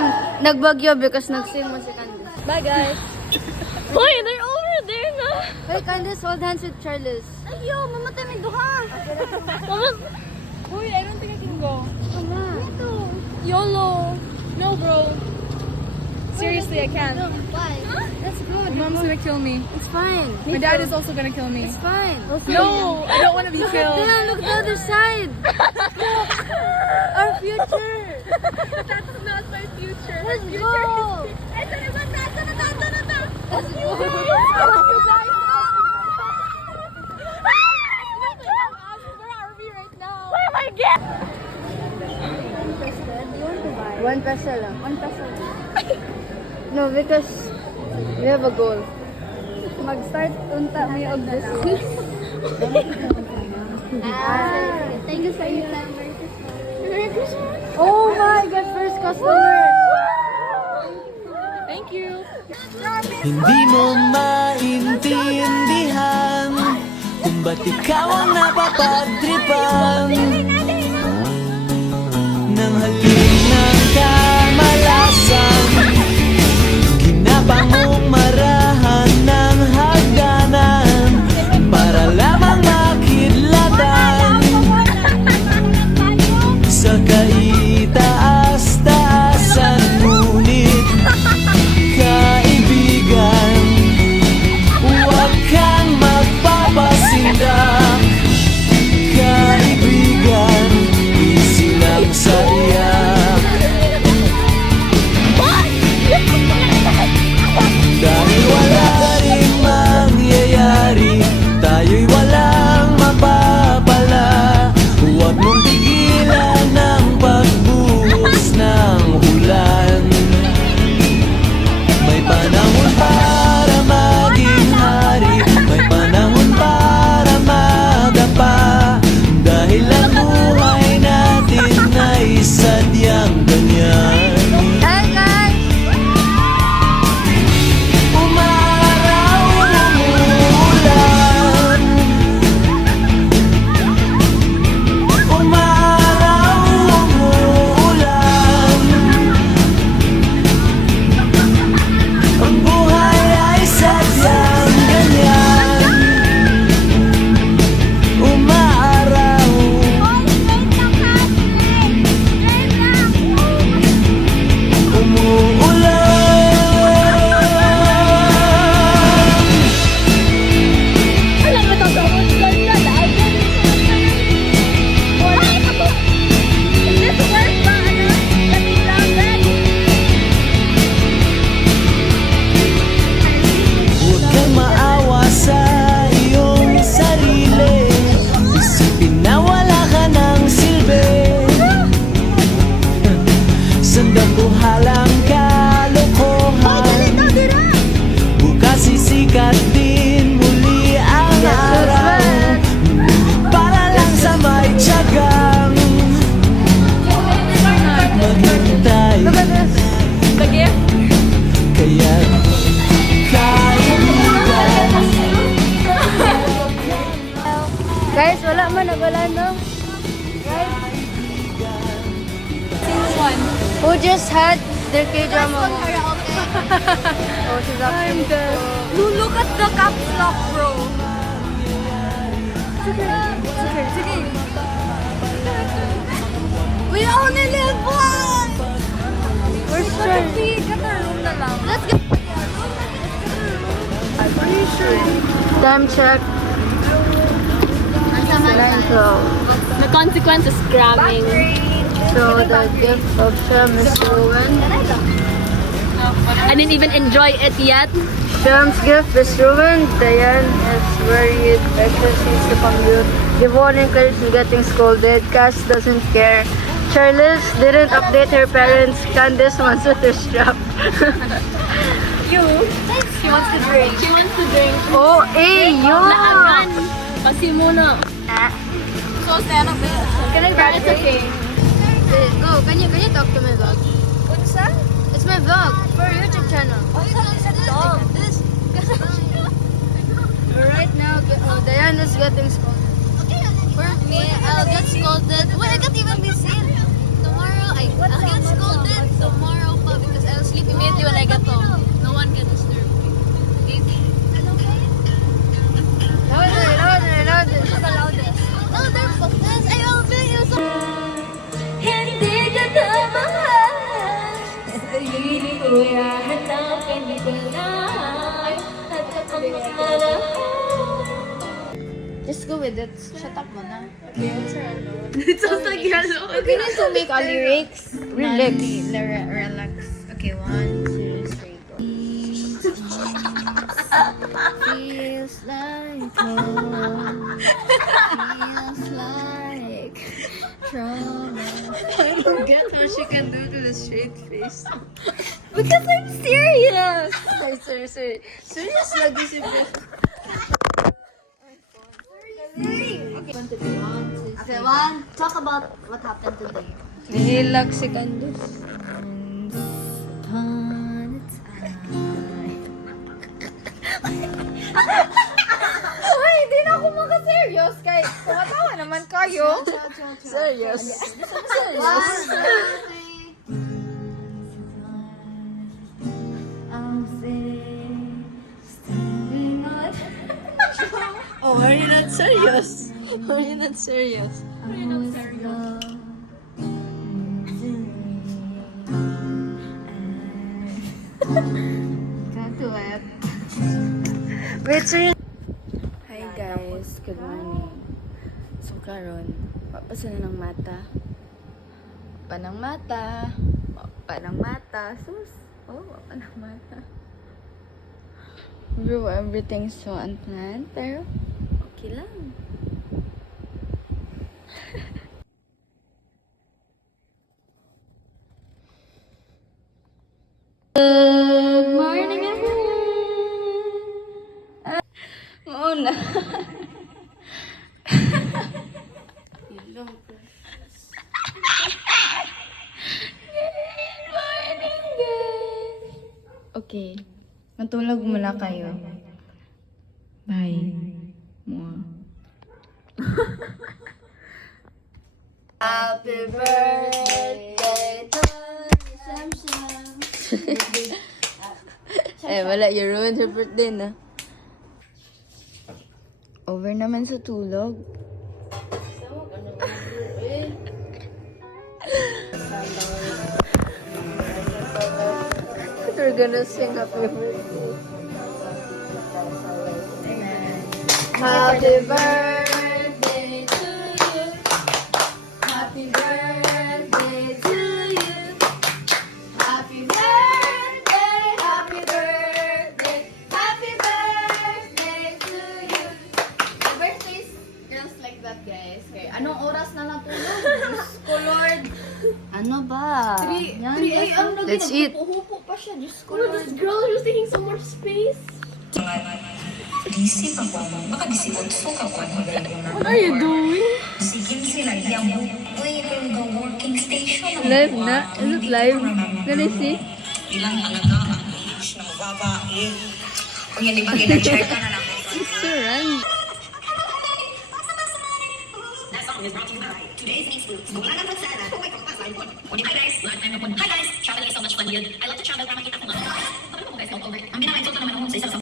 time, nagbagyo because nag-sing mo si Candice. Bye, guys. Hoy, they're over there na. Hey, Candice, hold hands with Charles. Ayo, mamatay may duha. Mama. Uy, I don't think I can go. Come on. YOLO. No, bro. Seriously, I can't. Why? That's good. Mom's gonna kill me. It's fine. My dad is also gonna kill me. It's fine. No, I don't want to be killed. Yeah, look the other side. Our future. That's not my future. Let's go. Let's go. Where am I again? One peso lang. No, because we have a goal. Mag-start unta may og business. Thank you for your Oh my God, first customer. Thank you. Hindi mo maintindihan kung ba't ikaw ang napapagtripan ng halik ng kamalasan. Ginapang mong marahan ng hagdanan para lamang makidlatan sa kaitaas-taasan. Ngunit kaibigan, huwag kang magpapasindak. Kaibigan, easy lang sa iyak. Dahil wala rin mangyayari, tayo'y walang mapapala. Huwag mong tigilan ang pagbuhos ng ulan. May panahon para maging hari, may panahon para madapa. Dahil ang buhay natin ay sadyang ganyan. Hi guys! Umaraw, umuulan. Umaraw, umuulan. Ang buhay ay sadyang ganyan. Umaraw, umuulan. Alam mo, tatawag ka na dahil. This work ba, ano? Latin-latin. Huwag kang maawa sa iyong sarili. Isipin na wala ka ng silbi. Sandabuhalang kalokohan. Bukas sisikat din muli ang araw. Para lang sa may tiyagang maghintay. Look at this. The gift. Kaya kaibigan, Guys, wala man nagwala no? Guys, who just had their K-drama? Oh, she's up. I'm dead. Look at the caps lock, bro. Sige. We only live once! Where's Charles? Get our room na lang. Let's get Time check. 9:12. The consequence is cramming. So the gift of Shem is ruined. I didn't even enjoy it yet. Shem's gift is ruined. Diane is worried because she's the commute. Yvonne and Chris is getting scolded. Cass doesn't care. Charles didn't update her parents. Candice wants a thirst trap. You? She wants to drink. She wants to drink. Oh, eh, Naagan. yun! Pasi muna. So, stand up. Can I It's okay. Go, can you talk to my vlog? What's that? It's my vlog for YouTube channel. Right now, Diane is getting scolded. For me, I'll get scolded. Wait, I can't even be seen. Tomorrow, I'll get scolded. Tomorrow, Just go with it. Shut up mo na. It's so Tagalog. We need to make all lyrics. Relax. Relax. Okay, 1, 2, 3, go. Feels like home. Feels like trauma. I don't get how she can do it with a straight face. Because I'm serious. Sorry. Serious lagi si Beth. Okay, 1. Talk about what happened today. Nahilak si Candice. Uy, hindi na ako maka-serious. Kahit tumatawa naman kayo. Serious. Oh, are you not serious? Are you not serious? Can't do it. Wait, sir. Hi guys, good morning. So karon, papasa na ng mata. Panang mata. Panang mata. Sus. Oh, panang mata. Bro, everything's so unplanned, pero okay lang. Good morning, everyone. Oo na. Good morning, guys. Okay. Matulog muna kayo. Bye. Mwah. Happy birthday to Eh, wala. You ruined her birthday na. Over naman sa tulog. We're gonna sing happy birthday. Happy birthday to you. Happy birthday to you. Happy birthday, happy birthday, happy birthday to you. The birthdays girls like that, guys. Okay, anong oras na natulog? Diyos ko, Lord. Ano ba? 3 a.m. na Let's eat. Hupo pa siya. Diyos ko, Look Lord. at this girl who's taking so much space. Isip ako, baka disipot ako. What are you doing? Sigim sila, yung buhay the working station. Live na? Is it live? Can I see? Ilang halaga, age na mababa, kung yan di ba gina-check ka na lang. It's so run. That song is brought to you by today's Facebook. Buklangan ng sana. Oh my God, hi guys, hi guys, traveling is so much fun here. I love to travel para makita ko mga guys. Ano mo guys, over. Ang binakain ko naman ako sa isa sa